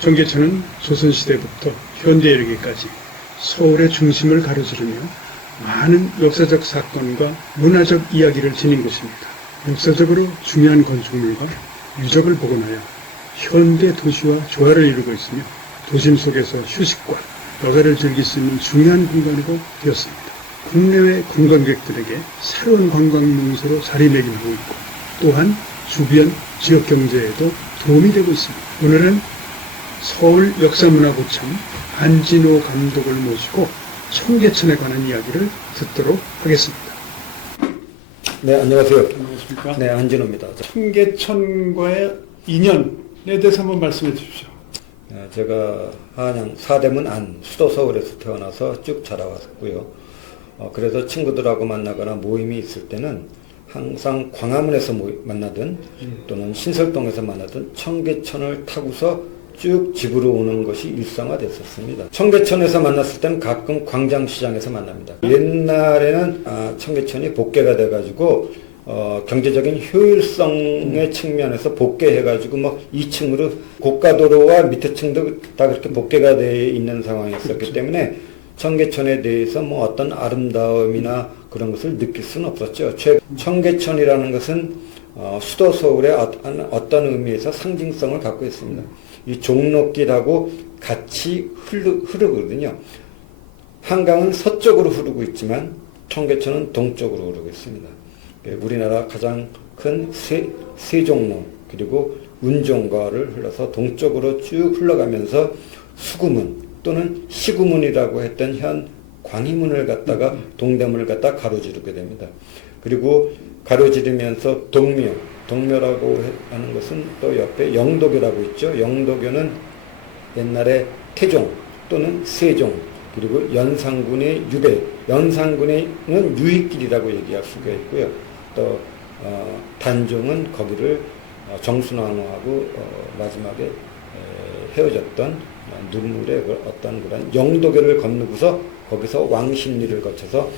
청계천은 조선시대부터 현대에 이르기까지 서울의 중심을 가로지르며 많은 역사적 사건과 문화적 이야기를 지닌 곳입니다. 역사적으로 중요한 건축물과 유적을 복원하여 현대 도시와 조화를 이루고 있으며 도심 속에서 휴식과 여가를 즐길 수 있는 중요한 공간으로 되었습니다. 국내외 관광객들에게 새로운 관광 명소로 자리매김하고 있고 또한 주변 지역 경제에도 도움이 되고 있습니다. 오늘은 서울 역사문화구청 안진호 감독을 모시고 청계천에 관한 이야기를 듣도록 하겠습니다. 네, 안녕하세요. 안녕하십니까? 네, 안진호입니다. 청계천과의 인연에 대해서 한번 말씀해 주십시오. 제가 한양 사대문 안 수도 서울에서 태어나서 쭉 자라왔고요. 그래서 친구들하고 만나거나 모임이 있을 때는 항상 광화문에서 만나든 또는 신설동에서 만나든 청계천을 타고서 쭉 집으로 오는 것이 일상화됐었습니다. 청계천에서 만났을 때는 가끔 광장시장에서 만납니다. 옛날에는 청계천이 복개가 돼가지고 경제적인 효율성의 측면에서 복개해가지고 뭐 2층으로 고가도로와 밑에 층도 다 그렇게 복개가 되어 있는 상황이었었기 때문에 청계천에 대해서 뭐 어떤 아름다움이나 그런 것을 느낄 수는 없었죠. 청계천이라는 것은 수도 서울의 어떤 의미에서 상징성을 갖고 있습니다. 이 종로길하고 같이 흐르거든요. 한강은 서쪽으로 흐르고 있지만 청계천은 동쪽으로 흐르고 있습니다. 우리나라 가장 큰 세종로 그리고 운종가를 흘러서 동쪽으로 쭉 흘러가면서 수구문 또는 시구문이라고 했던 현 광희문을 갖다가 동대문을 갖다 가로지르게 됩니다. 그리고 가로지르면서 동묘라고 하는 것은 또 옆에 영도교라고 있죠. 영도교는 옛날에 태종 또는 세종 그리고 연산군의 유배, 연산군에는 유익길이라고 얘기할 수가 있고요. 또 단종은 거기를 정순왕후하고 마지막에 헤어졌던 눈물의 어떤 그런 영도교를 건너고서 거기서 왕십리를 거쳐서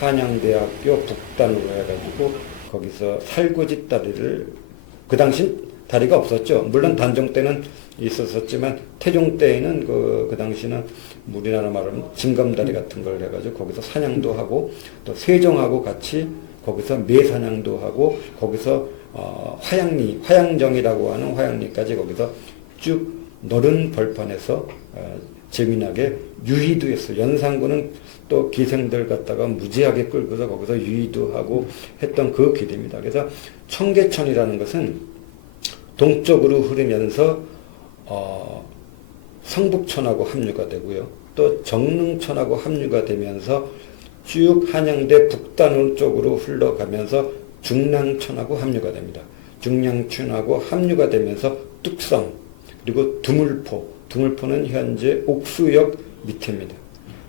한양대학교 북단으로 해가지고 거기서 살구지 다리를 그 당시 다리가 없었죠. 물론 단종 때는 있었었지만 태종 때에는 그 당시는 우리나라 말하면 징검다리 같은 걸 해가지고 거기서 사냥도 하고 또 세종하고 같이 거기서 매사냥도 하고 거기서 화양정이라고 하는 화양리까지 거기서 쭉 넓은 벌판에서 재미나게 유희도 했어요. 연산군은 또 기생들 갖다가 무지하게 끌고서 거기서 유희도 하고 했던 그 길입니다. 그래서 청계천이라는 것은 동쪽으로 흐르면서 성북천하고 합류가 되고요. 또 정릉천하고 합류가 되면서 쭉 한양대 북단 쪽으로 흘러가면서 중랑천하고 합류가 됩니다. 중랑천하고 합류가 되면서 뚝성 그리고 두물포는 현재 옥수역 밑입니다.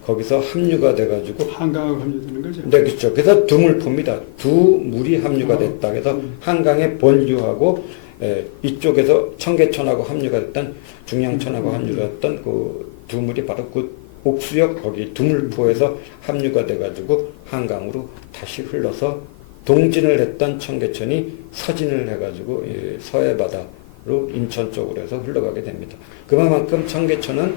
거기서 합류가 돼가지고 한강하고 합류되는 거죠? 네, 그렇죠. 그래서 두물포입니다. 두 물이 합류가 됐다. 그래서 한강에 본류하고 이쪽에서 청계천하고 합류가 됐던 중량천하고 합류가 됐던 그 두 물이 바로 그 옥수역 거기 두물포에서 합류가 돼가지고 한강으로 다시 흘러서 동진을 했던 청계천이 서진을 해가지고 서해바다로 인천 쪽으로 해서 흘러가게 됩니다. 그만큼 청계천은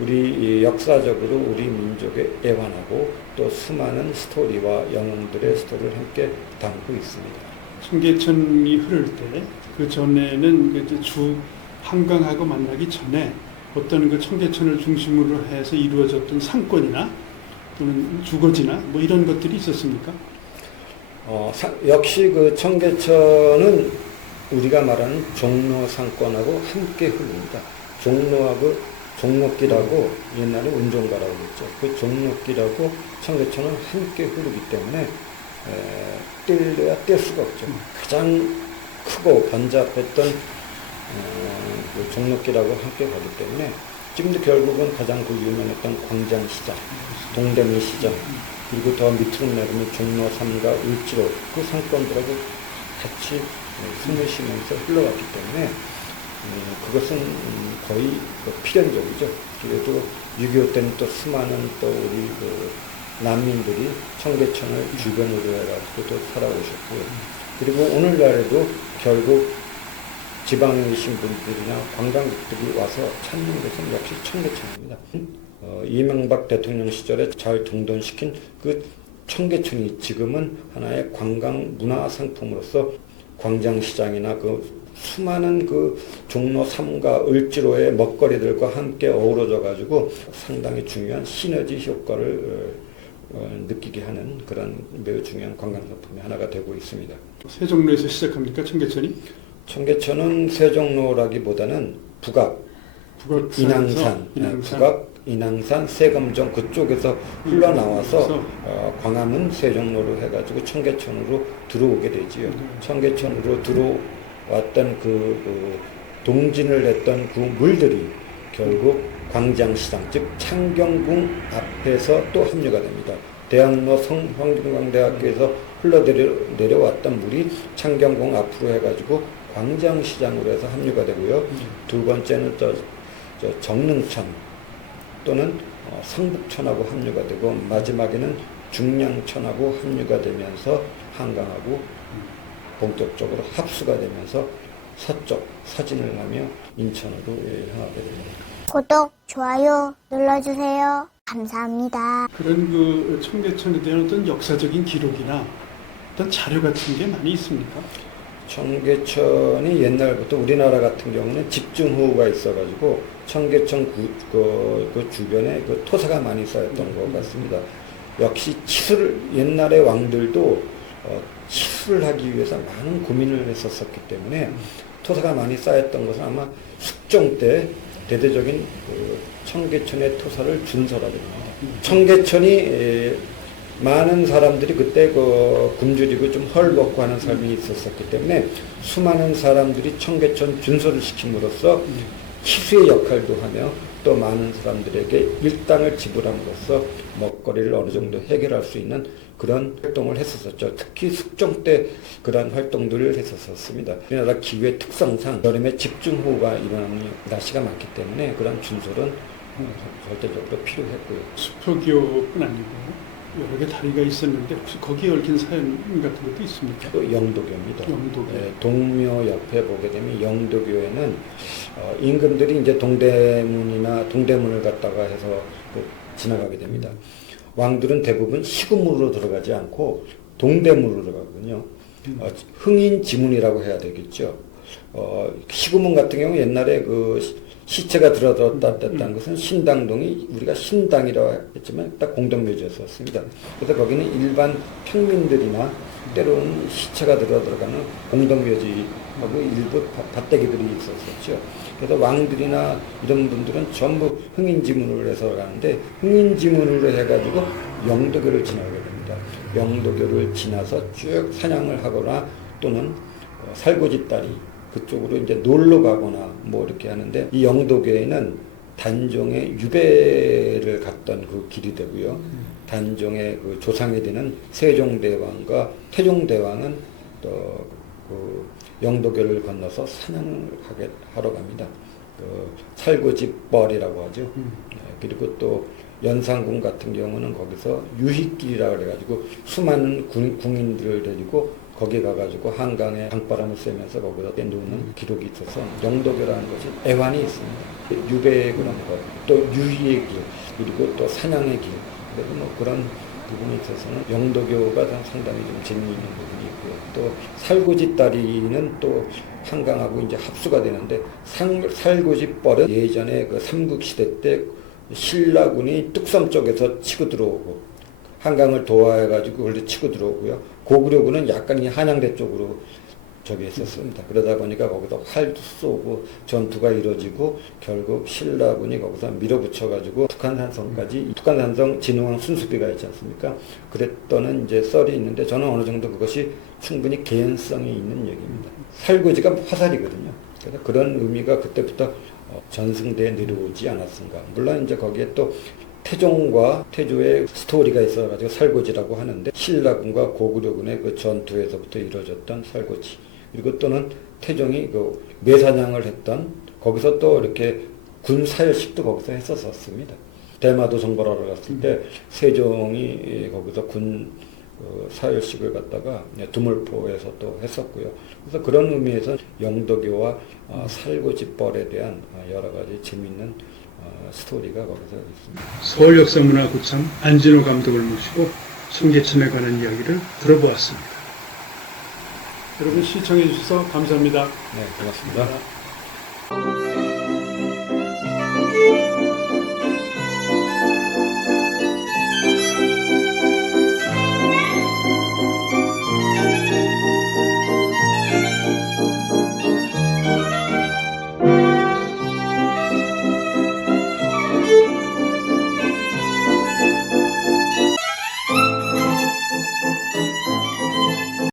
우리 역사적으로 우리 민족의 애환하고 또 수많은 스토리와 영웅들의 스토리를 함께 담고 있습니다. 청계천이 흐를 때 그 전에는 주 한강하고 만나기 전에 어떤 그 청계천을 중심으로 해서 이루어졌던 상권이나 또는 주거지나 뭐 이런 것들이 있었습니까? 역시 그 청계천은 우리가 말하는 종로 상권하고 함께 흐릅니다. 종로하고 종로길하고 옛날에 운종가라고 했죠. 그 종로길하고 청계천은 함께 흐르기 때문에 뗄래야 뗄 수가 없죠. 가장 크고 번잡했던 그 종로길하고 함께 가기 때문에 지금도 결국은 가장 그 유명했던 광장시장, 동대문시장 그리고 더 밑으로 내려오면 종로 3가 을지로 그 상권들하고 같이 숨을 쉬면서 흘러갔기 때문에 그것은 거의 필연적이죠. 그래도 6.25 때는 또 수많은 또 우리 그 난민들이 청계천을 주변으로 해가지고 또 살아오셨고요. 그리고 오늘날에도 결국 지방에 계신 분들이나 관광객들이 와서 찾는 것은 역시 청계천입니다. 이명박 대통령 시절에 잘 정돈시킨 그 청계천이 지금은 하나의 관광 문화 상품으로서 광장시장이나 그 수많은 그 종로 3가 을지로의 먹거리들과 함께 어우러져 가지고 상당히 중요한 시너지 효과를 느끼게 하는 그런 매우 중요한 관광상품의 하나가 되고 있습니다. 세종로에서 시작합니까, 청계천이? 청계천은 세종로라기보다는 북악, 인왕산, 북악, 인왕산, 세검정 그쪽에서 흘러나와서 광화문 세종로로 해가지고 청계천으로 들어오게 되지요. 청계천으로 들어왔던 그 동진을 했던 그 물들이 결국 광장시장, 즉 창경궁 앞에서 또 합류가 됩니다. 대학로 성황경대학교에서 흘러내려왔던 물이 창경궁 앞으로 해가지고 광장시장으로 해서 합류가 되고요. 두 번째는 정릉천 또는 성북천하고 합류가 되고 마지막에는 중량천하고 합류가 되면서 한강하고 본격적으로 합수가 되면서 서쪽 사진을 하며 인천으로 향하게 됩니다. 구독, 좋아요 눌러주세요. 감사합니다. 그런 그 청계천에 대한 어떤 역사적인 기록이나 어떤 자료 같은 게 많이 있습니까? 청계천이 옛날부터 우리나라 같은 경우는 집중호우가 있어가지고 청계천 그 주변에 그 토사가 많이 쌓였던 것 같습니다. 역시 옛날의 왕들도 치수를 하기 위해서 많은 고민을 했었기 때문에 토사가 많이 쌓였던 것은 아마 숙종 때 대대적인 그 청계천의 토사를 준설하게 됩니다. 청계천이 많은 사람들이 그때 그 굶주리고 좀 헐벗고 하는 삶이 있었기 때문에 수많은 사람들이 청계천 준설을 시킴으로써 치수의 역할도 하며 또 많은 사람들에게 일당을 지불함으로써 먹거리를 어느 정도 해결할 수 있는 그런 활동을 했었죠. 특히 숙종 때 그런 활동들을 했었습니다. 우리나라 기후의 특성상 여름에 집중호우가 일어나는 날씨가 많기 때문에 그런 준설은 절대적으로 필요했고요. 수표교뿐 아니고 여러 개 다리가 있었는데 혹시 거기에 얽힌 사연 같은 것도 있습니까? 또 영도교입니다. 영도교. 동묘 옆에 보게 되면 영도교에는 임금들이 이제 동대문을 갔다가 해서 지나가게 됩니다. 왕들은 대부분 시구문으로 들어가지 않고 동대문으로 들어가거든요. 흥인지문이라고 해야 되겠죠. 시구문 같은 경우 옛날에 그 시체가 들어갔다는 것은 신당동이 우리가 신당이라고 했지만 딱 공동묘지였었습니다. 그래서 거기는 일반 평민들이나 때로는 시체가 들어가는 공동묘지하고 일부 밭대기들이 있었었죠. 그래서 왕들이나 이런 분들은 전부 흥인지문으로 해서 가는데 흥인지문으로 해가지고 영도교를 지나게 됩니다. 영도교를 지나서 쭉 사냥을 하거나 또는 살고지다리 그쪽으로 이제 놀러 가거나 뭐 이렇게 하는데 이 영도교에는 단종의 유배를 갔던 그 길이 되고요. 단종의 그 조상이 되는 세종대왕과 태종대왕은 또 그 영도교를 건너서 사냥을 하러 갑니다. 그 살고집벌이라고 하죠. 그리고 또 연산군 같은 경우는 거기서 유희길이라고 해가지고 수많은 궁인들을 데리고 거기 가가지고 한강에 강바람을 쐬면서 거기서 누우는 기록이 있어서 영도교라는 것이 애환이 있습니다. 유배의 그런 것, 또 유희의 길, 그리고 또 사냥의 길, 그리고 뭐 그런 부분에 있어서는 영도교가 상당히 좀 재미있는 부분이 있고요. 또 살고지다리는 또 한강하고 이제 합수가 되는데 살고지벌은 예전에 그 삼국시대 때 신라군이 뚝섬 쪽에서 치고 들어오고 한강을 도하해가지고 그걸 치고 들어오고요. 고구려군은 약간 이 한양대 쪽으로 저기 했었습니다. 그러다 보니까 거기서 활도 쏘고 전투가 이루어지고 결국 신라군이 거기서 밀어붙여가지고 북한산성까지 북한산성 진흥왕 순수비가 있지 않습니까? 그랬더는 이제 썰이 있는데 저는 어느 정도 그것이 충분히 개연성이 있는 얘기입니다. 살고지가 화살이거든요. 그래서 그런 의미가 그때부터 전승대에 내려오지 않았는가. 물론 이제 거기에 또 태종과 태조의 스토리가 있어가지고 살고지라고 하는데 신라군과 고구려군의 그 전투에서부터 이루어졌던 살고지. 그리고 또는 태종이 그 매사냥을 했던 거기서 또 이렇게 군 사열식도 거기서 했었습니다. 대마도 정벌하러 갔을 때 세종이 거기서 군 그 사흘씩을 갖다가 두물포에서 또 했었고요. 그래서 그런 의미에서 영도교와 살구지벌에 대한 여러 가지 재미있는 스토리가 거기서 있습니다. 서울역사문화구청 안진호 감독을 모시고 청계천에 관한 이야기를 들어보았습니다. 여러분 시청해 주셔서 감사합니다. 네, 고맙습니다.